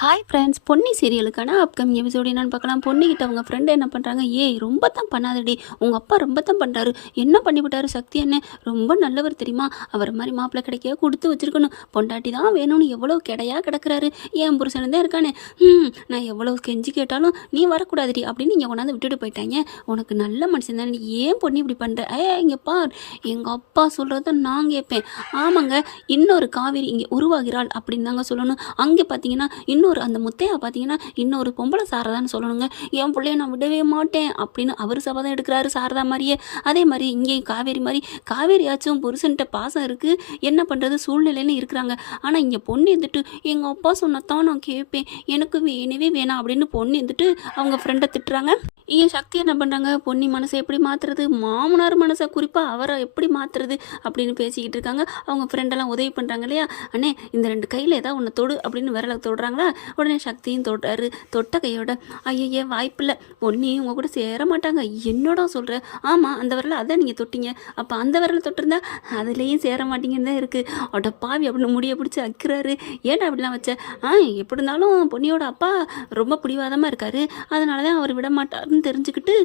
Hi friends, Ponni சீரியலுக்கான upcoming episode என்னன்னு பார்க்கலாம். பொன்னிக்கிட்ட அவங்க ஃப்ரெண்டு என்ன பண்ணுறாங்க, ஏய் ரொம்ப தான் பண்ணாதடி, உங்கள் அப்பா ரொம்ப தான் பண்ணுறாரு, என்ன பண்ணிவிட்டாரு சக்தி அண்ணன், ரொம்ப நல்லவர் தெரியுமா, அவர் மாதிரி மாப்பிள்ளை கிடைக்க கொடுத்து வச்சிருக்கணும், பொண்டாட்டி தான் வேணும்னு எவ்வளோ கிடையா கிடக்குறாரு, ஏன் புருஷன் தான் இருக்கானே, நான் எவ்வளோ கெஞ்சி கேட்டாலும் நீ வரக்கூடாதுடி அப்படின்னு இங்கே கொண்டாந்து விட்டுட்டு போயிட்டாங்க. உனக்கு நல்ல மனுஷன் தானே, ஏன் பொண்ணி இப்படி பண்ணுற, இங்கே பார், எங்கள் அப்பா சொல்கிறத நான் கேட்பேன். ஆமாங்க, இன்னொரு காவேரி இங்கே உருவாகிறாள் அப்படின்னு தாங்க சொல்லணும். அங்கே பார்த்தீங்கன்னா இன்னொரு அந்த முத்தையா பார்த்தீங்கன்னா இன்னொரு பொம்பளை சாரதான்னு சொல்லணுங்க. என் பிள்ளைய நான் விடவே மாட்டேன் அப்படின்னு அவர் சபதம் எடுக்கிறாரு சாரதா மாதிரியே. அதே மாதிரி இங்கேயும் காவேரி மாதிரி, காவேரியாச்சும் புருஷன்கிட்ட பாசம் இருக்குது, என்ன பண்ணுறது சூழ்நிலைன்னு இருக்கிறாங்க. ஆனால் இங்கே பொண்ணு இருந்துட்டு எங்கள் அப்பா சொன்னதான் நான் கேட்பேன், எனக்கு வேணவே வேணாம் அப்படின்னு பொண்ணு இருந்துட்டு அவங்க ஃப்ரெண்டை திட்டுறாங்க. ஏன் சக்தி என்ன பண்ணுறாங்க, பொன்னி மனசை எப்படி மாற்றுறது, மாமனார் மனசை குறிப்பாக அவரை எப்படி மாற்றுறது அப்படின்னு பேசிக்கிட்டு இருக்காங்க. அவங்க ஃப்ரெண்டெல்லாம் உதவி பண்ணுறாங்க இல்லையா, அண்ணே இந்த 2 கையில் ஏதாவது ஒன்று தொடு அப்படின்னு விரலை தொடுறாங்களா. உடனே சக்தியும் தொட்டாரு. தொட்ட கையோட ஐயே வாய்ப்பில்லை, பொன்னி உங்க கூட சேர மாட்டாங்க, என்னோட சொல்கிற, ஆமாம் அந்த விரலை அதான் நீங்கள் தொட்டிங்க, அப்போ அந்த விரலை தொட்டிருந்தா அதுலேயும் சேர மாட்டீங்கன்னு தான் இருக்குது, அட பாவி அப்படின்னு முடிய பிடிச்சி அக்கிறாரு. ஏன்டா அப்படிலாம் வச்ச, எப்படி இருந்தாலும் பொன்னியோட அப்பா ரொம்ப பிடிவாதமாக இருக்காரு, அதனால தான் அவர் விட மாட்டார்னு தெரிஞ்சுக்கிட்டு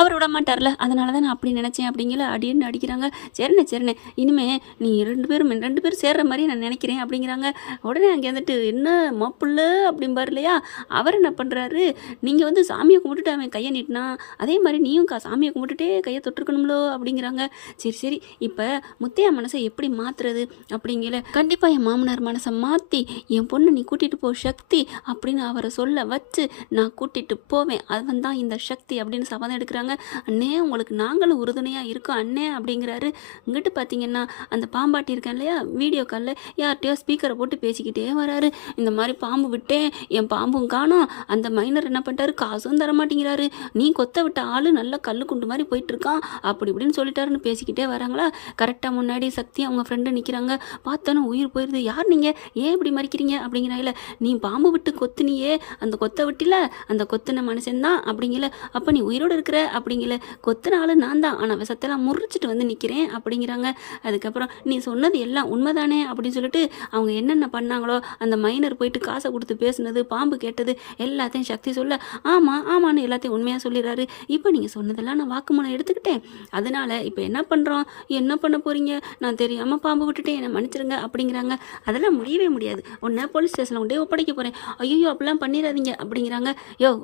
அவர் விட மாட்டார்ல, அதனால தான் நான் அப்படி நினச்சேன் அப்படிங்கிற அடின்னு அடிக்கிறாங்க. சரிண்ணே இனிமே நீ 2 பேரும் சேர்ற மாதிரி நான் நினைக்கிறேன் அப்படிங்கிறாங்க. உடனே அங்கே வந்துட்டு என்ன மாப்பிள்ள அப்படிம்பார் இல்லையா, அவர் என்ன பண்ணுறாரு, நீங்கள் வந்து சாமியை கும்பிட்டுட்டு அவன் கையை நீட்டினா அதே மாதிரி நீயும் சாமியை கும்பிட்டுட்டே கையை தொட்டிருக்கணும்லோ அப்படிங்கிறாங்க. சரி இப்போ முத்தையா மனசை எப்படி மாற்றுறது அப்படிங்கிற, கண்டிப்பாக என் மாமனார் மனசை மாற்றி என் பொண்ணு நீ கூட்டிகிட்டு போ சக்தி அப்படின்னு அவரை சொல்ல வச்சு நான் கூட்டிகிட்டு போவேன், அவன் தான் இந்த சக்தி அப்படின்னு சபதம் எடுக்கிறாங்க. அண்ணே உங்களுக்கு நாங்களும் உறுதுணையாக இருக்கோம் அண்ணே அப்படிங்கிறாரு. இங்கிட்டு பார்த்தீங்கன்னா அந்த பாம்பாட்டி இருக்கேன் இல்லையா, வீடியோ காலில் யார்கிட்டயோ ஸ்பீக்கரை போட்டு பேசிக்கிட்டே வராரு. இந்த மாதிரி பாம்பு விட்டேன், என் பாம்பும் காணோம், அந்த மைனர் என்ன பண்ணிட்டாரு, காசும் தர மாட்டேங்கிறாரு, நீ கொத்த விட்ட ஆள் நல்லா கல் குண்டு மாதிரி போயிட்டு இருக்கான் அப்படி இப்படின்னு சொல்லிட்டாருன்னு பேசிக்கிட்டே வராங்களா. கரெக்டாக முன்னாடி சக்தி அவங்க ஃப்ரெண்டு நிற்கிறாங்க. பார்த்தோன்னு உயிர் போயிடுது. யார் நீங்கள், ஏன் இப்படி மறிக்கிறீங்க அப்படிங்கிறாங்கள, நீ பாம்பு விட்டு கொத்துனியே, அந்த கொத்த விட்டில அந்த கொத்துன மனுஷன்தான் அப்படிங்கிற, அப்போ நீ உயிரோடு இருக்கிற அப்படிங்கிற, கொத்துன ஆள் நான் தான், ஆனால் விஷத்தெல்லாம் முறிச்சிட்டு வந்து நிற்கிறேன் அப்படிங்கிறாங்க. அதுக்கப்புறம் நீ சொன்னது எல்லாம் உண்மைதானே அப்படின்னு சொல்லிட்டு அவங்க என்னென்ன பண்ணாங்களோ, அந்த மைனர் போயிட்டு காசை கொடுத்து பேசுனது, பாம்பு கேட்டது எல்லாத்தையும் சக்தி சொல்ல ஆமான்னு எல்லாத்தையும் உண்மையாக சொல்லிடுறாரு. இப்போ நீங்கள் சொன்னதெல்லாம் நான் வாக்குமூலம் எடுத்துக்கிட்டேன், அதனால இப்போ என்ன பண்ணுறோம், என்ன பண்ண போகிறீங்க, நான் தெரியாமல் பாம்பு விட்டுட்டேன் என்னை மன்னிச்சிருங்க அப்படிங்கிறாங்க. அதெல்லாம் முடியவே முடியாது, உன்னை போலீஸ் ஸ்டேஷனில் கொண்டே ஒப்படைக்க போகிறேன், ஐயோ அப்படிலாம் பண்ணிடாதீங்க அப்படிங்கிறாங்க.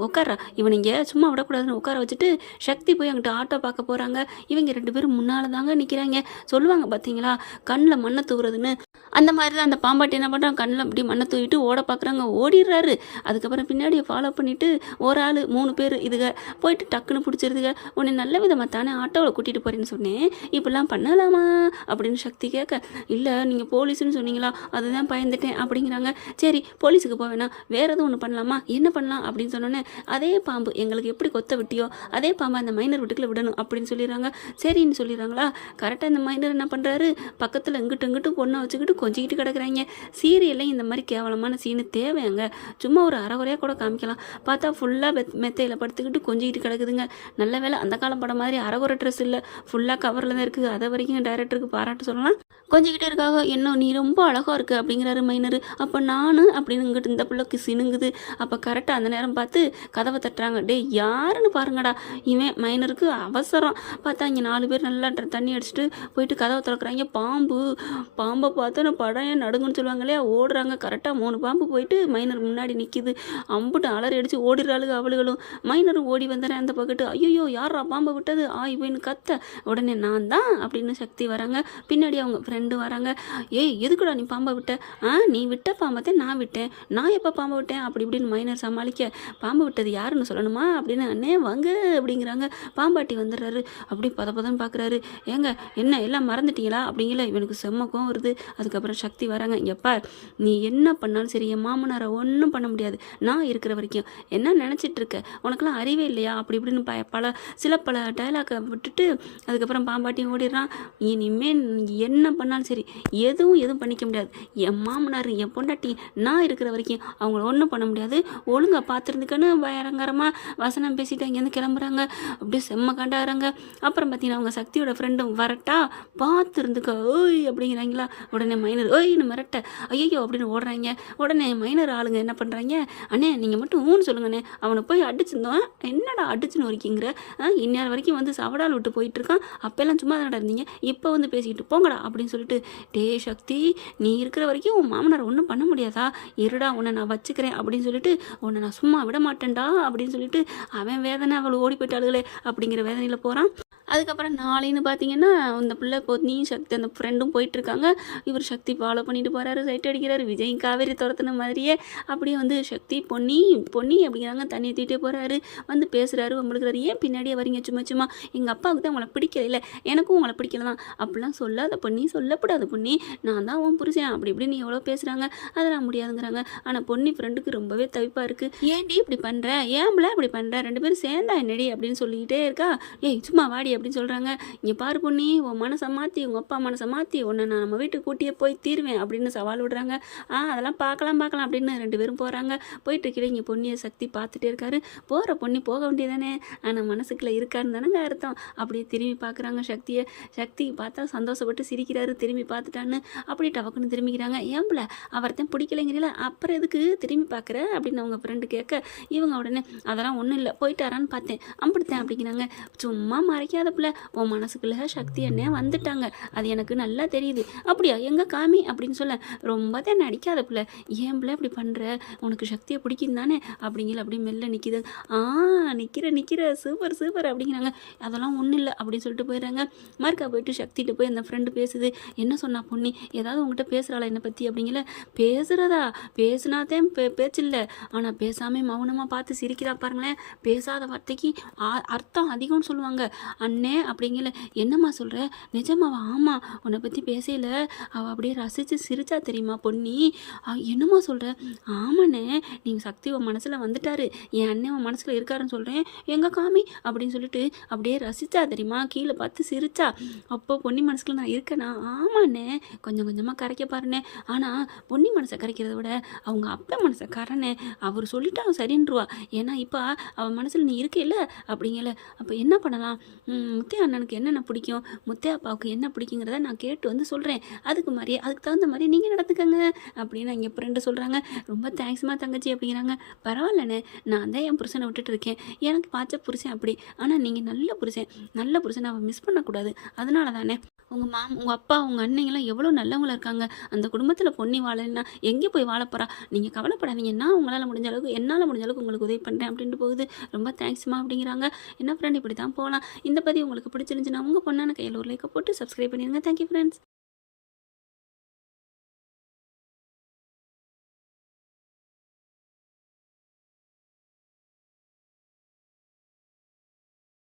உட்காரா, இவன் இங்கே சும்மா விடக்கூடாதுன்னு உட்கார வச்சுட்டு சக்தி போய் அங்கிட்ட ஆட்டோ பார்க்க போகிறாங்க. இவங்க 2 பேரும் முன்னால் தாங்க நிற்கிறாங்க. சொல்லுவாங்க பார்த்தீங்களா, கண்ணில் மண்ணை தூவுறதுன்னு, அந்த மாதிரி தான் அந்த பாம்பாட்டி என்ன பண்ணுறான், கண்ணில் அப்படி மண்ணை தூவிட்டு ஓட பார்க்குறாங்க, ஓடிடுறாரு. அதுக்கப்புறம் பின்னாடி ஃபாலோ பண்ணிவிட்டு ஒரு ஆள் 3 பேர் இதுக போயிட்டு டக்குன்னு பிடிச்சிருதுங்க. உன்னை நல்ல விதமாக தானே ஆட்டோவில் கூட்டிகிட்டு போகிறேன்னு சொன்னேன், இப்படிலாம் பண்ணலாமா அப்படின்னு சக்தி கேட்க, இல்லை நீங்கள் போலீஸுன்னு சொன்னீங்களா அதுதான் பயந்துட்டேன் அப்படிங்கிறாங்க. சரி போலீஸுக்கு போவேனா, வேறு எதுவும் ஒன்று பண்ணலாமா, என்ன பண்ணலாம் அப்படின்னு சொன்னோன்னே, அதே பாம்பு எங்களுக்கு எப்படி கொத்த விட்டியோ அதே பாம்பு அந்த மைனர் வீட்டுக்குள்ள விடணும் அப்படின்னு சொல்லிடுறாங்க. சரின்னு சொல்லிடுறாங்களா. கரெக்டாக அந்த மைனர் என்ன பண்ணுறாரு, பக்கத்தில் இங்கிட்டும் பொண்ணை வச்சுக்கிட்டு கொஞ்சிக்கிட்டு கிடக்குறாங்க. சீரியலில் இந்த மாதிரி கேவலமான சீனு தேவையாங்க, சும்மா ஒரு அரைகுறையாக கூட காமிக்கலாம், பார்த்தா ஃபுல்லாக மெத்தையில் படுத்துக்கிட்டு கொஞ்சிக்கிட்டு கிடக்குதுங்க. நல்ல வேலை அந்த காலம் படம் மாதிரி அரைகுறை ட்ரெஸ் இல்லை, ஃபுல்லாக கவரில் தான் இருக்குது. அதை வரைக்கும் டைரக்டருக்கு பாராட்டு சொல்லலாம். கொஞ்சிக்கிட்டே இருக்காங்க. இன்னும் நீ ரொம்ப அழகாக இருக்கு அப்படிங்கிறாரு மைனர். அப்போ நான் அப்படின்னு இங்கிட்டு இந்த பிள்ளைக்கு சினுங்குது. அப்போ கரெக்டாக அந்த நேரம் பார்த்து கதவை தட்டுறாங்க. டே யாருன்னு பாருங்கடா, இவன் மைனருக்கு அவசரம். பார்த்தா இங்கே 4 பேர் நல்லா தண்ணி அடிச்சுட்டு போயிட்டு கதவை திறக்கிறாங்க. பாம்பை பார்த்தா நான் படம் நடுங்குன்னு சொல்லுவாங்க இல்லையா, ஓடுறாங்க. கரெக்டாக 3 பாம்பு போயிட்டு மைனர் முன்னாடி நிற்கிது. அம்புட்டு அலறி அடித்து ஓடிடுறாளுங்க அவளுகளும். மைனரும் ஓடி வந்தேன் அந்த பக்கத்து, ஐயோ யாரா பாம்பை விட்டது இவன்னு கத்த. உடனே நான் தான் அப்படின்னு சக்தி வராங்க. பின்னாடி அவங்க ஃப்ரெண்டு வராங்க. எதுக்குடா நீ பாம்பை விட்ட, நீ விட்ட பாம்பத்தை நான் விட்டேன், நான் எப்போ பாம்பை விட்டேன் அப்படி இப்படின்னு மைனர் சமாளிக்க, பாம்பு விட்டது யாருன்னு சொல்லணுமா அப்படின்னு, அண்ணே வாங்க அப்படிங்கிறாங்க. பாம்பாட்டி வந்துடுறாரு. அப்படி பதன்னு பார்க்குறாரு. ஏங்க என்ன எல்லாம் மறந்துட்டீங்களா அப்படிங்கிற, இவனுக்கு செம்மக்கம் வருது. அதுக்கப்புறம் சக்தி வராங்க. எப்பா நீ என்ன பண்ணாலும் சரி என் மாமனாரை ஒன்றும் பண்ண முடியாது, நான் இருக்கிற வரைக்கும் என்ன நினச்சிட்டு இருக்க, உனக்கெல்லாம் அறிவே இல்லையா அப்படி இப்படின்னு பல டைலாக்கை விட்டுட்டு அதுக்கப்புறம் பாம்பாட்டியும் ஓடிடுறான். இனிமேல் என்ன பண்ணாலும் சரி எதுவும் பண்ணிக்க முடியாது, என் மாமனார் என் பொண்டாட்டி நான் இருக்கிற வரைக்கும் அவங்கள ஒன்றும் பண்ண முடியாது, ஒழுங்காக பார்த்துருந்துக்கன்னு பயங்கரமாக வசனம் பேசிட்டு அங்கேருந்து கிளம்புறாங்க. அப்படியே செம்ம காண்டாகிறாங்க. அப்புறம் பார்த்தீங்கன்னா அவங்க சக்தியோட ஃப்ரெண்டும் வரட்டா பார்த்துருந்துக்க ஓய் அப்படிங்கிறாங்களா. உடனே மைனர் ஓய்னு மிரட்ட ஐயோ அப்படின்னு ஓடுறாங்க. உடனே மைனர் ஆளுங்க என்ன பண்ணுறாங்க, அண்ணே நீங்கள் மட்டும் ஊன்னு சொல்லுங்கண்ணே, அவனை போய் அடிச்சிருந்தோம். என்னடா அடிச்சுன்னு வரைக்கிங்கிற, இந்நேரம் வரைக்கும் வந்து சவடால் விட்டு போயிட்டு இருக்கான், அப்போல்லாம் சும்மா தானடா இருந்தீங்க, இப்போ வந்து பேசிக்கிட்டு போங்கடா அப்படின்னு சொல்லிட்டு, டே சக்தி நீ இருக்கிற வரைக்கும் உன் மாமனார் ஒன்றும் பண்ண முடியாதா, இருடா உன்னை நான் வச்சுக்கிறேன் அப்படின்னு சொல்லிட்டு, உன்னை நான் சும்மா விட மாட்டேன்டா அப்படின்னு சொல்லிட்டு, அவன் வேதனை அவள் ஓடி போயிட்டாளுகளே அப்படிங்கிற வேதனையில் போகிறான். அதுக்கப்புறம் நாளைன்னு பார்த்தீங்கன்னா இந்த பிள்ளை பொன்னியும் சக்தி அந்த ஃப்ரெண்டும் போயிட்டுருக்காங்க. இவர் சக்தி ஃபாலோ பண்ணிட்டு போகிறாரு, சைட் அடிக்கிறாரு. விஜயும் காவேரி துரத்துன மாதிரியே அப்படியே வந்து சக்தி பொன்னி பொன்னி அப்படிங்கிறாங்க, தண்ணி ஊற்றிட்டே போகிறாரு. வந்து பேசுகிறாரு, வம்பளுக்குறாரு. ஏன் பின்னாடியே வரீங்க சும்மா சும்மா, எங்கள் அப்பாவுக்கு தான் உங்களை பிடிக்கல, இல்லை எனக்கும் உங்களை பிடிக்கல தான். அப்படிலாம் சொல்லாத பொன்னி, சொல்லப்படாது பொன்னி, நான் தான் உன் புருஷன் அப்படி இப்படின்னு எவ்வளோ பேசுகிறாங்க, அதெல்லாம் முடியாதுங்கிறாங்க. ஆனால் பொன்னி ஃப்ரெண்டுக்கு ரொம்பவே தவிப்பாக இருக்குது. ஏன்டி இப்படி பண்ணுற, ஏன்பிள்ள இப்படி பண்ணுற, 2 பேரும் சேர்ந்தா என்னடி அப்படின்னு சொல்லிக்கிட்டே இருக்கா. ஏய் சும்மா வாடி அப்படின்னு சொல்கிறாங்க. இங்கே பாரு பொண்ணி, உன் மனசை மாற்றி, உங்கள் அப்பா மனசை மாற்றி உன்னை நான் நம்ம வீட்டுக்கு கூட்டியே போய் தீருவேன் அப்படின்னு சவால் விடுறாங்க. அதெல்லாம் பார்க்கலாம் அப்படின்னு 2 பேரும் போகிறாங்க. போயிட்டு இருக்கிற இங்கே பொன்னியை சக்தி பார்த்துட்டே இருக்காரு. போகிற பொண்ணி போக வேண்டியதானே, ஆனால் மனசுக்குள்ளே இருக்கான்னு தானேங்க அர்த்தம். அப்படியே திரும்பி பார்க்குறாங்க சக்தியை. சக்தி பார்த்தா சந்தோஷப்பட்டு சிரிக்கிறாரு, திரும்பி பார்த்துட்டான்னு. அப்படி டவக்குன்னு திரும்பிக்கிறாங்க. ஏம்பில் அவர்தான் பிடிக்கலைங்கிறீங்களா, அப்புறம் எதுக்கு திரும்பி பார்க்குற அப்படின்னு அவங்க ஃப்ரெண்டு கேட்க, இவங்க உடனே அதெல்லாம் ஒன்றும் இல்லை, போயிட்டாரான்னு பார்த்தேன் அப்படித்தான் அப்படிங்கிறாங்க. சும்மா மறைக்காத பிள்ளை, உன் மனசுக்குள்ள சக்தி அண்ணன் வந்துட்டாங்க, அது எனக்கு நல்லா தெரியுது. அப்படியா, எங்க காமி அப்படின்னு சொல்ல, ரொம்ப தான் நடிக்காத பிள்ளை, ஏன் பிள்ளை இப்படி பண்ணுற, உனக்கு சக்தியை பிடிக்கும் தானே அப்படிங்கிற அப்படி மெல்ல நிற்கிது. நிற்கிற சூப்பர் சூப்பர் அப்படிங்கிறாங்க. அதெல்லாம் ஒன்றும் இல்லை அப்படின்னு சொல்லிட்டு போயிடுறாங்க. மார்க்கா போயிட்டு சக்திகிட்ட போய் அந்த ஃப்ரெண்டு பேசுது. என்ன சொன்னா பொண்ணி, ஏதாவது உங்ககிட்ட பேசுகிறாளா என்னை பற்றி அப்படிங்கிற. பேசுகிறதா, பேசுனாதான் பேச்சு இல்லை, ஆனால் பேசாமல் மௌனமாக பார்த்து சிரிக்கிறா பாருங்களேன். பேசாத வார்த்தைக்கு அர்த்தம் அதிகம்னு சொல்லுவாங்க. அண்ணே அப்படிங்கல, என்னம்மா சொல்கிற, நிஜமாவா, ஆமாம் உன்னை பற்றி பேசல, அவள் அப்படியே ரசித்து சிரிச்சா தெரியுமா பொன்னி. என்னம்மா சொல்கிற, ஆமாண்ணே நீங்கள் சக்தி உன் மனசில் வந்துட்டாரு, என் அண்ணன் உன் மனசில் இருக்காருன்னு சொல்கிறேன், எங்கே காமி அப்படின்னு சொல்லிட்டு அப்படியே ரசிச்சா தெரியுமா, கீழே பார்த்து சிரிச்சா. அப்போ பொன்னி மனசுக்குள்ள நான் இருக்கேனா, ஆமாண்ணே கொஞ்சம் கொஞ்சமாக கரைக்க பாருண்ணே, ஆனால் பொன்னி மனசை கரைக்கிறத விட அவங்க அப்பா மனசை கரண்ணே, அவர் சொல்லிட்டு அவன் சரின்றுவா, ஏன்னா இப்போ அவன் மனசில் நீ இருக்கே இல்லை அப்படிங்கல. அப்போ என்ன பண்ணலாம், முத்தையா அண்ணனுக்கு என்னென்ன பிடிக்கும், முத்தையா அப்பாவுக்கு என்ன பிடிக்குங்கிறத நான் கேட்டு வந்து சொல்கிறேன், அதுக்கு தகுந்த மாதிரி நீங்கள் நடந்துக்கங்க அப்படின்னு எங்கள் ஃப்ரெண்டு சொல்கிறாங்க. ரொம்ப தேங்க்ஸ்மா தங்கச்சி அப்படிங்கிறாங்க. பரவாயில்லண்ணே, நான் தான் என் புருஷனை விட்டுட்டு இருக்கேன், எனக்கு பார்த்த புருஷன் அப்படி, ஆனால் நீங்கள் நல்ல புருஷனை அவன் மிஸ் பண்ணக்கூடாது, அதனால தானே. உங்கள் அப்பா உங்கள் அண்ணங்கெல்லாம் எவ்வளோ நல்லவங்களா இருக்காங்க, அந்த குடும்பத்தில் பொன்னி வாழலைன்னா எங்கே போய் வாழ போகிறா, நீங்கள் கவலைப்படாதீங்க, நான் என்னால் முடிஞ்ச அளவுக்கு உங்களுக்கு உதவி பண்ணுறேன் அப்படின்ட்டு போகுது. ரொம்ப தேங்க்ஸ்மா அப்படிங்கிறாங்க. என்ன ஃப்ரெண்ட் இப்படி தான் போகலாம். இந்த பதிவு உங்களுக்கு பிடிச்சிருந்துச்சுன்னா உங்கள் பொண்ணான கையில் ஒரு லைக்கை போட்டு சப்ஸ்கிரைப் பண்ணிடுங்க. Thank you friends.